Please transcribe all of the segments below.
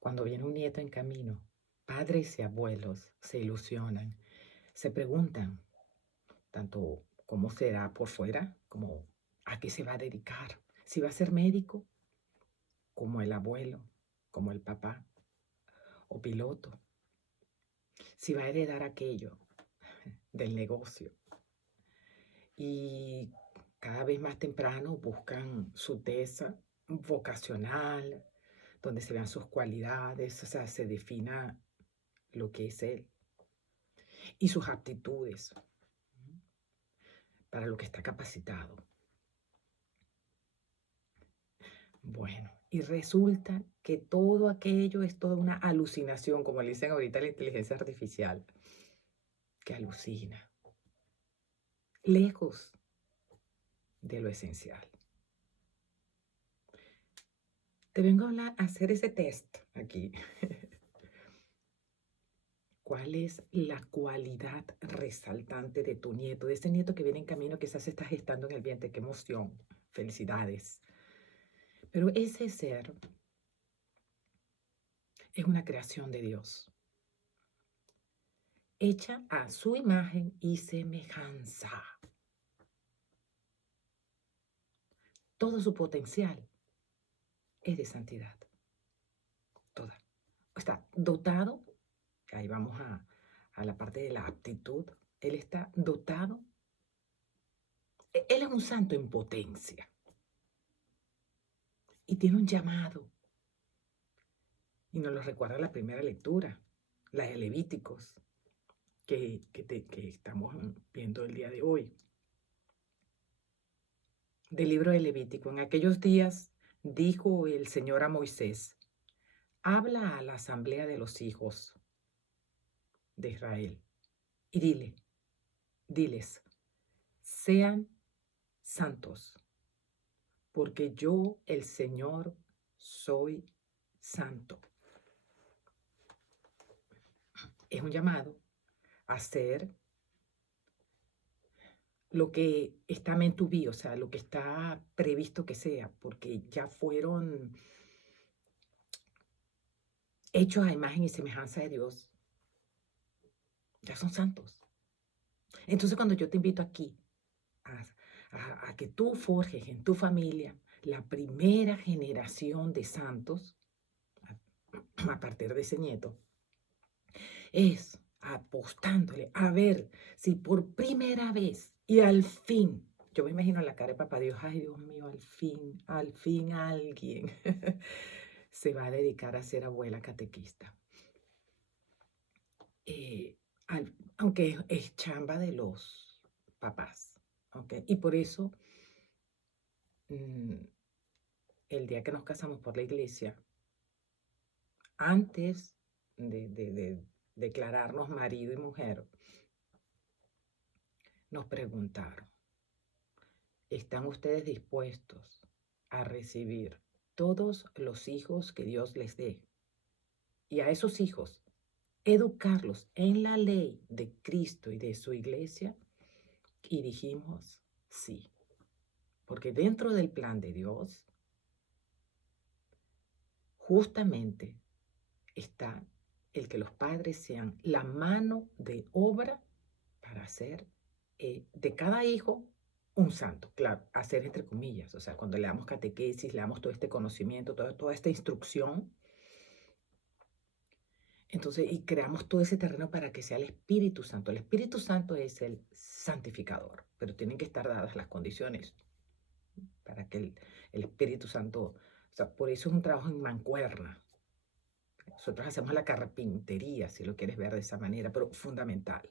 Cuando viene un nieto en camino, padres y abuelos se ilusionan, se preguntan tanto cómo será por fuera, como a qué se va a dedicar, si va a ser médico, como el abuelo, como el papá, o piloto, si va a heredar aquello del negocio. Y cada vez más temprano buscan su tesa vocacional, donde se vean sus cualidades, o sea, se defina lo que es él y sus aptitudes para lo que está capacitado. Bueno, y resulta que todo aquello es toda una alucinación, como le dicen ahorita la inteligencia artificial, que alucina, lejos de lo esencial. Te vengo a hacer ese test aquí. ¿Cuál es la cualidad resaltante de tu nieto, de ese nieto que viene en camino, quizás se está gestando en el vientre? ¡Qué emoción! Felicidades. Pero ese ser es una creación de Dios, hecha a su imagen y semejanza. Todo su potencial es de santidad, toda. Está dotado, ahí vamos a la parte de la aptitud, él está dotado, él es un santo en potencia y tiene un llamado. Y nos lo recuerda la primera lectura, la de Levíticos, que estamos viendo el día de hoy. Del libro de Levítico: en aquellos días dijo el Señor a Moisés: habla a la asamblea de los hijos de Israel y diles, sean santos, porque yo, el Señor, soy santo. Es un llamado a ser lo que está meant to be, o sea, lo que está previsto que sea, porque ya fueron hechos a imagen y semejanza de Dios, ya son santos. Entonces, cuando yo te invito aquí a, a que tú forjes en tu familia la primera generación de santos, a partir de ese nieto, es apostándole a ver si por primera vez y al fin, yo me imagino la cara de papá Dios, ay Dios mío, al fin alguien se va a dedicar a ser abuela catequista. Eh, Aunque es chamba de los papás, ¿ok? Y por eso, mm, el día que nos casamos por la iglesia, antes de declararnos marido y mujer, nos preguntaron: ¿están ustedes dispuestos a recibir todos los hijos que Dios les dé? Y a esos hijos, educarlos en la ley de Cristo y de su iglesia. Y dijimos sí, porque dentro del plan de Dios, justamente está el que los padres sean la mano de obra para hacer de cada hijo un santo. Claro, hacer entre comillas, o sea, cuando le damos catequesis, le damos todo este conocimiento, toda esta instrucción, entonces, y creamos todo ese terreno para que sea el Espíritu Santo. El Espíritu Santo es el santificador, pero tienen que estar dadas las condiciones para que el Espíritu Santo, o sea, por eso es un trabajo en mancuerna. Nosotros hacemos la carpintería, si lo quieres ver de esa manera, pero fundamental.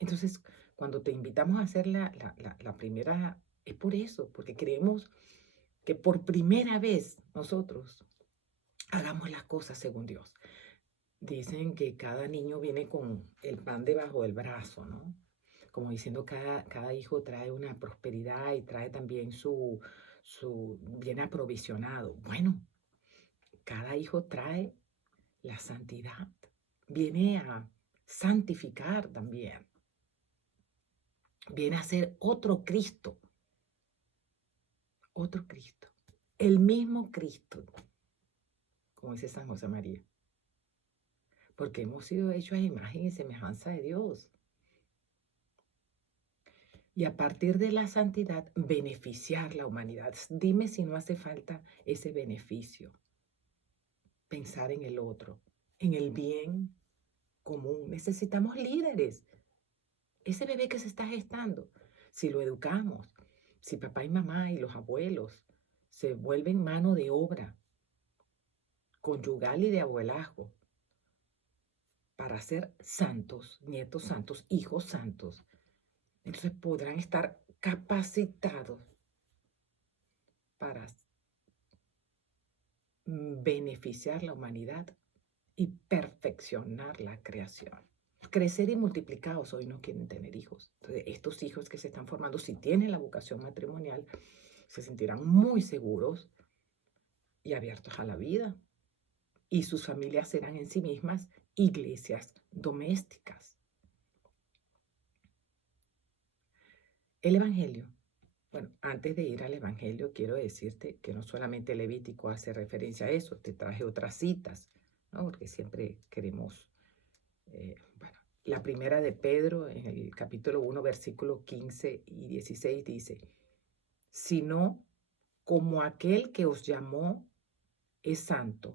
Entonces, cuando te invitamos a hacer la primera, es por eso, porque creemos que por primera vez nosotros hagamos las cosas según Dios. Dicen que cada niño viene con el pan debajo del brazo, ¿no? Como diciendo, cada hijo trae una prosperidad y trae también viene aprovisionado. Bueno, cada hijo trae la santidad, viene a santificar también, viene a ser otro Cristo, el mismo Cristo, como dice San José María, porque hemos sido hechos a imagen y semejanza de Dios. Y a partir de la santidad, beneficiar la humanidad. Dime si no hace falta ese beneficio. Pensar en el otro, en el bien común. Necesitamos líderes. Ese bebé que se está gestando, si lo educamos, si papá y mamá y los abuelos se vuelven mano de obra conyugal y de abuelazgo para ser santos, nietos santos, hijos santos, entonces podrán estar capacitados para beneficiar la humanidad y perfeccionar la creación. Crecer y multiplicados hoy no quieren tener hijos. Entonces, estos hijos que se están formando, si tienen la vocación matrimonial, se sentirán muy seguros y abiertos a la vida. Y sus familias serán en sí mismas iglesias domésticas. El Evangelio. Bueno, antes de ir al Evangelio, quiero decirte que no solamente Levítico hace referencia a eso, te traje otras citas, ¿no? Porque siempre queremos, bueno, la primera de Pedro, en el capítulo 1, versículos 15 y 16, dice, sino como aquel que os llamó es santo,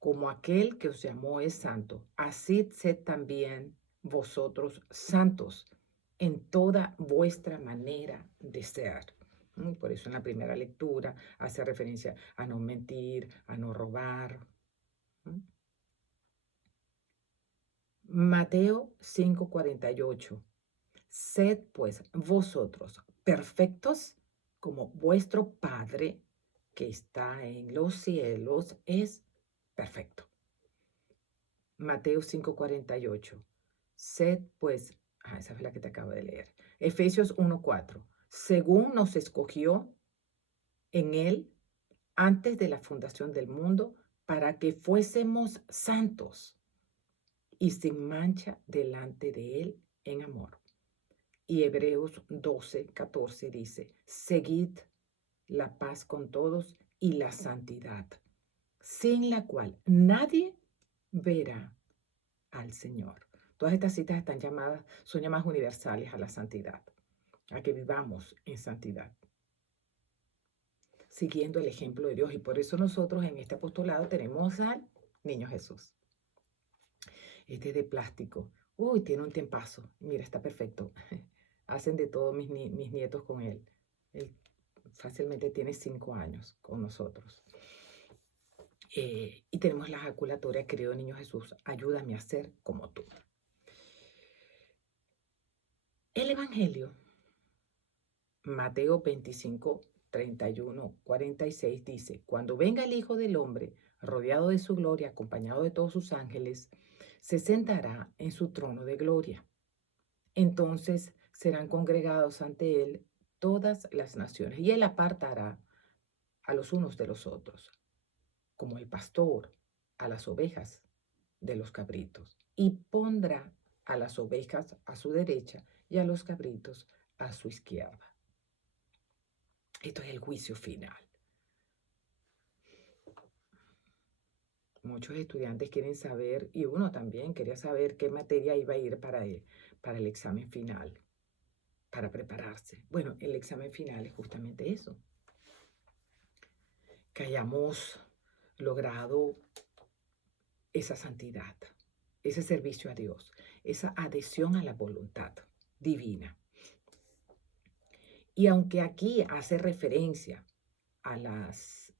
como aquel que os llamó es santo, así sed también vosotros santos en toda vuestra manera de ser. Por eso en la primera lectura hace referencia a no mentir, a no robar. Mateo 5:48. Sed pues vosotros perfectos como vuestro Padre que está en los cielos es perfecto. Mateo 5:48. Sed pues, esa es la que te acabo de leer. Efesios 1:4. Según nos escogió en él antes de la fundación del mundo para que fuésemos santos y sin mancha delante de él en amor. Y Hebreos 12:14 dice, seguid la paz con todos y la santidad, sin la cual nadie verá al Señor. Todas estas citas son llamadas universales a la santidad, a que vivamos en santidad, siguiendo el ejemplo de Dios. Y por eso nosotros en este apostolado tenemos al Niño Jesús. Este es de plástico. Uy, tiene un tiempazo. Mira, está perfecto. Hacen de todo mis nietos con él. Él fácilmente tiene 5 años con nosotros. Y tenemos la ejaculatoria, querido Niño Jesús, ayúdame a ser como tú. El Evangelio, Mateo 25, 31, 46 dice, cuando venga el Hijo del Hombre, rodeado de su gloria, acompañado de todos sus ángeles, se sentará en su trono de gloria. Entonces serán congregados ante él todas las naciones, y él apartará a los unos de los otros, como el pastor a las ovejas de los cabritos, y pondrá a las ovejas a su derecha y a los cabritos a su izquierda. Esto es el juicio final. Muchos estudiantes quieren saber, y uno también quería saber qué materia iba a ir para el examen final, para prepararse. Bueno, el examen final es justamente eso. Que hayamos logrado esa santidad, ese servicio a Dios, esa adhesión a la voluntad divina. Y aunque aquí hace referencia a las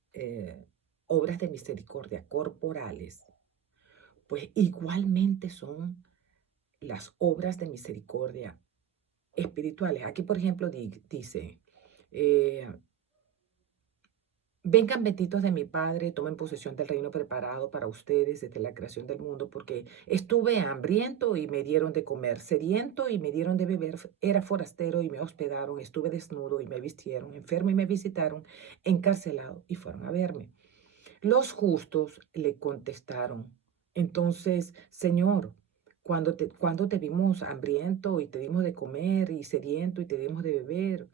obras de misericordia corporales, pues igualmente son las obras de misericordia espirituales. Aquí, por ejemplo, dice, vengan benditos de mi Padre, tomen posesión del reino preparado para ustedes desde la creación del mundo, porque estuve hambriento y me dieron de comer, sediento y me dieron de beber, era forastero y me hospedaron, estuve desnudo y me vistieron, enfermo y me visitaron, encarcelado y fueron a verme. Los justos le contestaron, entonces, Señor, cuando te vimos hambriento y te dimos de comer y sediento y te dimos de beber?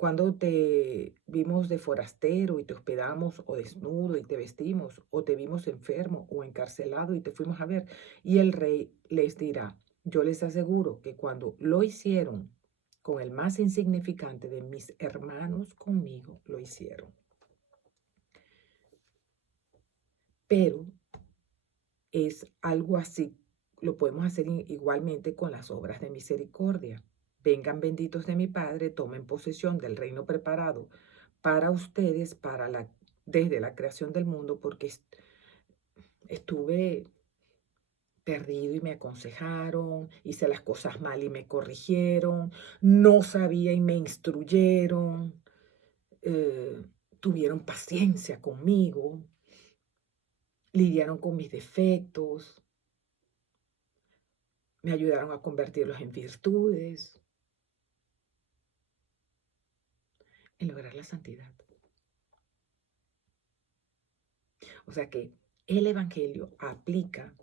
Cuando te vimos de forastero y te hospedamos, o desnudo y te vestimos, o te vimos enfermo o encarcelado y te fuimos a ver. Y el rey les dirá, yo les aseguro que cuando lo hicieron con el más insignificante de mis hermanos, conmigo lo hicieron. Pero es algo así, lo podemos hacer igualmente con las obras de misericordia. Vengan benditos de mi Padre, tomen posesión del reino preparado para ustedes desde la creación del mundo, porque estuve perdido y me aconsejaron, hice las cosas mal y me corrigieron, no sabía y me instruyeron, eh, tuvieron paciencia conmigo, lidiaron con mis defectos, me ayudaron a convertirlos en virtudes, en lograr la santidad. O sea que el Evangelio aplica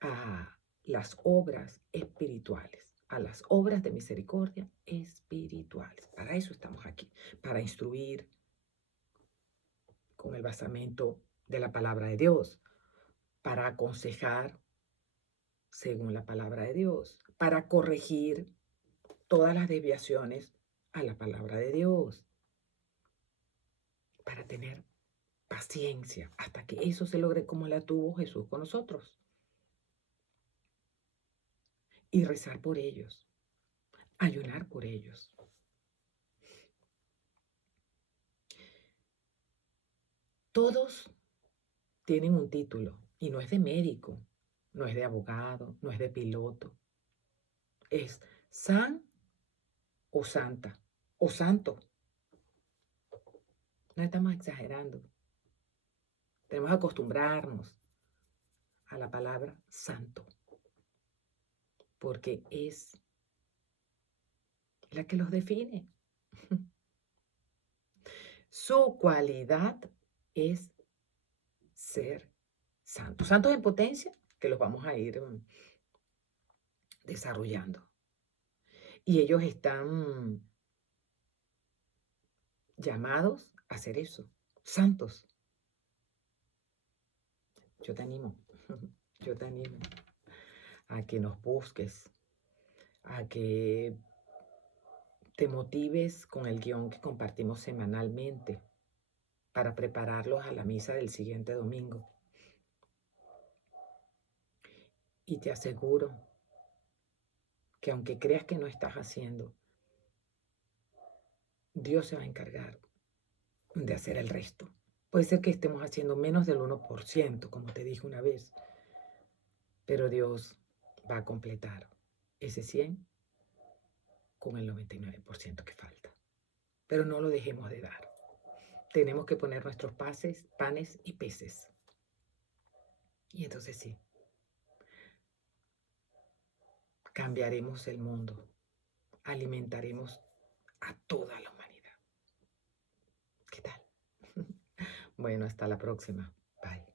a las obras espirituales, a las obras de misericordia espirituales. Para eso estamos aquí, para instruir con el basamento de la palabra de Dios, para aconsejar según la palabra de Dios, para corregir todas las desviaciones a la palabra de Dios, para tener paciencia hasta que eso se logre como la tuvo Jesús con nosotros. Y rezar por ellos, ayunar por ellos. Todos tienen un título y no es de médico, no es de abogado, no es de piloto. Es san o santa o santo. No estamos exagerando. Tenemos que acostumbrarnos a la palabra santo, porque es la que los define. Su cualidad es ser santos. Santos en potencia, que los vamos a ir desarrollando. Y ellos están llamados a hacer eso, santos. Yo te animo, yo te animo a que nos busques, a que te motives con el guión que compartimos semanalmente para prepararlos a la misa del siguiente domingo. Y te aseguro que aunque creas que no estás haciendo, Dios se va a encargar de hacer el resto. Puede ser que estemos haciendo menos del 1%, como te dije una vez, pero Dios va a completar ese 100 con el 99% que falta. Pero no lo dejemos de dar. Tenemos que poner nuestros panes y peces. Y entonces sí, cambiaremos el mundo, alimentaremos a toda la humanidad. ¿Qué tal? Bueno, hasta la próxima. Bye.